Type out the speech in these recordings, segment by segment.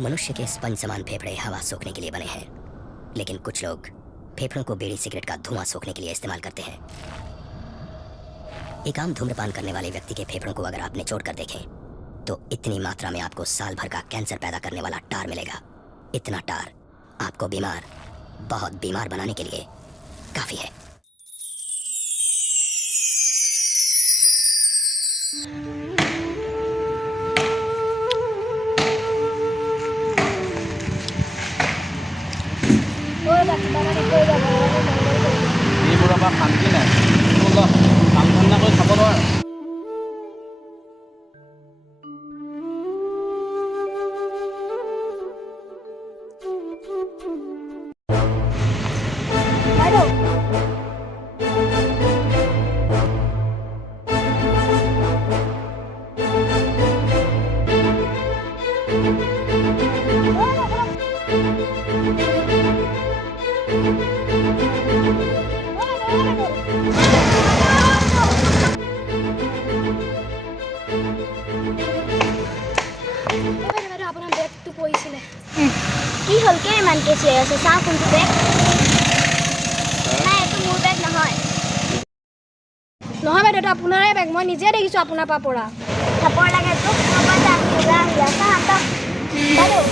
मनुष्य के स्पंज समान फेफड़े हवा सोखने के लिए बने हैं, लेकिन कुछ लोग फेफड़ों को बीड़ी सिगरेट का धुआं सोखने के लिए इस्तेमाल करते हैं। एक आम धूम्रपान करने वाले व्यक्ति के फेफड़ों को अगर आप निचोड़ कर देखें तो इतनी मात्रा में आपको साल भर का कैंसर पैदा करने वाला टार मिलेगा। इतना टार आपको बीमार, बहुत बीमार बनाने के लिए काफी है। এইবোৰ আমাৰ শান্তি নাই কাম ধান্দা কৰি খাব নোৱাৰে। কি হল কে ইমান কে চিয়াই আছে চাও কোনটো বেগ নাই এটো মোৰ বেগ নহয় নহয় বাইদেউ আপোনাৰে বেগ মই নিজে দেখিছো আপোনাৰ পা পৰা থাপৰ লাগে তো মই যা পুৰা ইয়াছা হাত বাইদেউ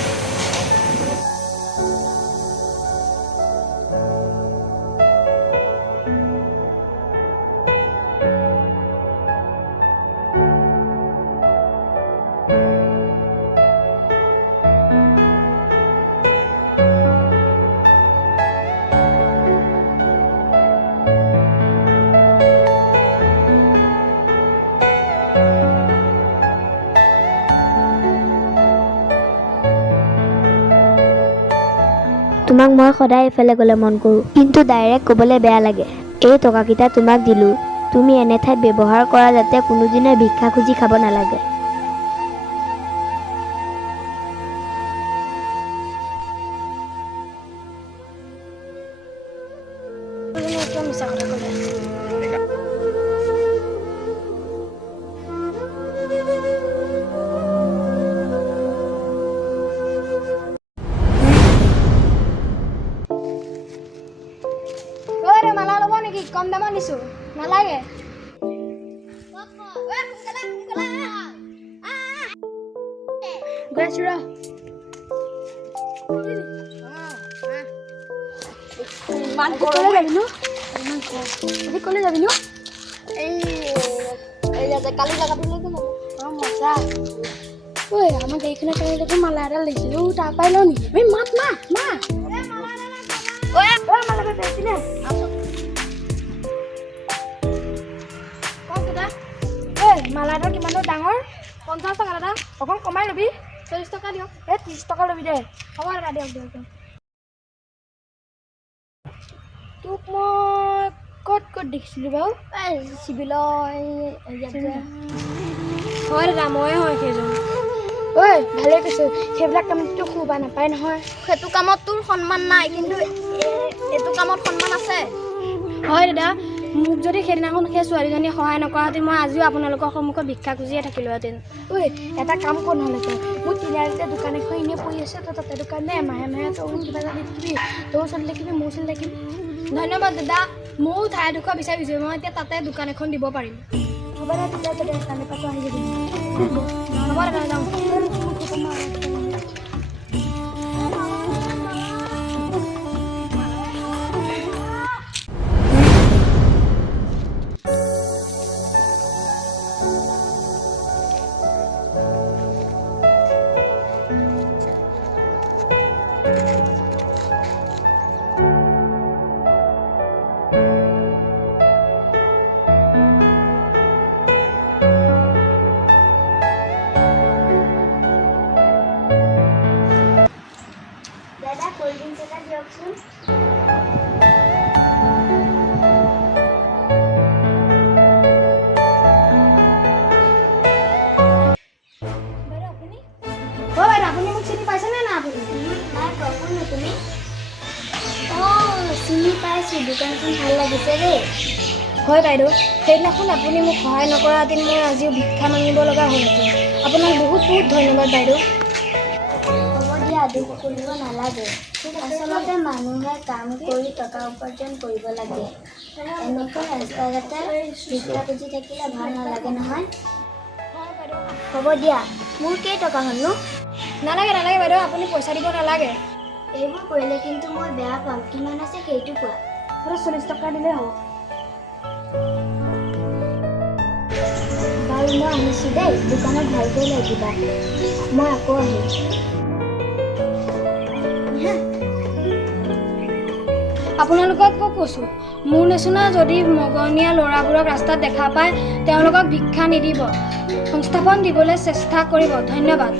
তোমাক মই সদায় এফালে গ'লে মন কৰোঁ, কিন্তু ডাইৰেক্ট ক'বলৈ বেয়া লাগে। এই টকাকেইটা তোমাক দিলোঁ, তুমি এনে ঠাইত ব্যৱহাৰ কৰা যাতে কোনোদিনে ভিক্ষা খুজি খাব নালাগে। কম দামত দিছো নালাগে গৈছো কলে যাবি নো কালি জেগাটো মজা ঐ আমাৰ গাড়ীখনৰ কাৰণে মালা এডাল লাগিছিলো তাৰ পৰাই লওঁ নেকি আমি মাত মা মালা বেছিনে মালাডাল কিমান ডাঙৰ 50 টকা দাদা অকণ কমাই ল'বি 40 টকা দিয়ক 30 টকা ল'বি দে হ'ব দাদা দিয়ক তোক মই ক'ত দেখিছিলোঁ বাৰু চিভিলৰ হয় দাদা ময়ে হয় সেইজন ঐ ভালেই কৈছোঁ সেইবিলাক কামততো খুব নাপায় নহয় সেইটো কামত তোৰ সন্মান নাই কিন্তু এইটো কামত সন্মান আছে হয় দাদা মোক যদি সেইদিনাখন সেই ছোৱালীজনী সহায় নকৰাহেঁতেন মই আজিও আপোনালোকৰ সন্মুখত ভিক্ষা খুজিয়ে থাকিলোহেঁতেন ঐ এটা কাম কৰ নহ'লে তই মোৰ তিনিআলিতে দোকান এখন এনেই পৰি আছে তই তাতে দোকানে মাহে মাহে তই কিবা এটা দেখিবি তইও চলি থাকিবি ময়ো চলি থাকিম ধন্যবাদ দাদা ময়ো ঠাইডোখৰ বিচাৰিছোঁ মই এতিয়া তাতে দোকান এখন দিব পাৰিম হ'ব দে তেতিয়া কালি পাছত আহি যাবি হ'ব দাদা যাওঁ দোকানখন ভাল লাগিছে দেই হয় বাইদেউ সেইদিনাখন আপুনি মোক সহায় নকৰাহেঁতেন মই আজিও ভিক্ষা মাগিব লগা হ'লহেঁতেন আপোনাক বহুত বহুত ধন্যবাদ বাইদেউ হ'ব দুখ কৰিব নালাগে আচলতে মানুহে কাম কৰি টকা উপাৰ্জন কৰিব লাগে এনেকৈ ৰাস্তা ঘাটে ভিক্ষা খুজি থাকিলে ভাল নালাগে নহয় হ'ব দিয়া মোৰ কেই টকা হ'লনো নালাগে নালাগে বাইদেউ আপুনি পইচা দিব নালাগে এইবোৰ কৰিলে কিন্তু মই বেয়া পাম কিমান আছে সেইটো কোৱা আপোনাৰ 40 টকা দিলে হ'ব বাৰু মই আহিছোঁ দেই দোকানত ভালকৈ লাগিবা মই আকৌ আহিম আপোনালোকক কৈছোঁ মোৰ নিচিনা যদি মগনীয়া ল'ৰাবোৰক ৰাস্তাত দেখা পায় তেওঁলোকক ভিক্ষা নিদিব সংস্থাপন দিবলৈ চেষ্টা কৰিব ধন্যবাদ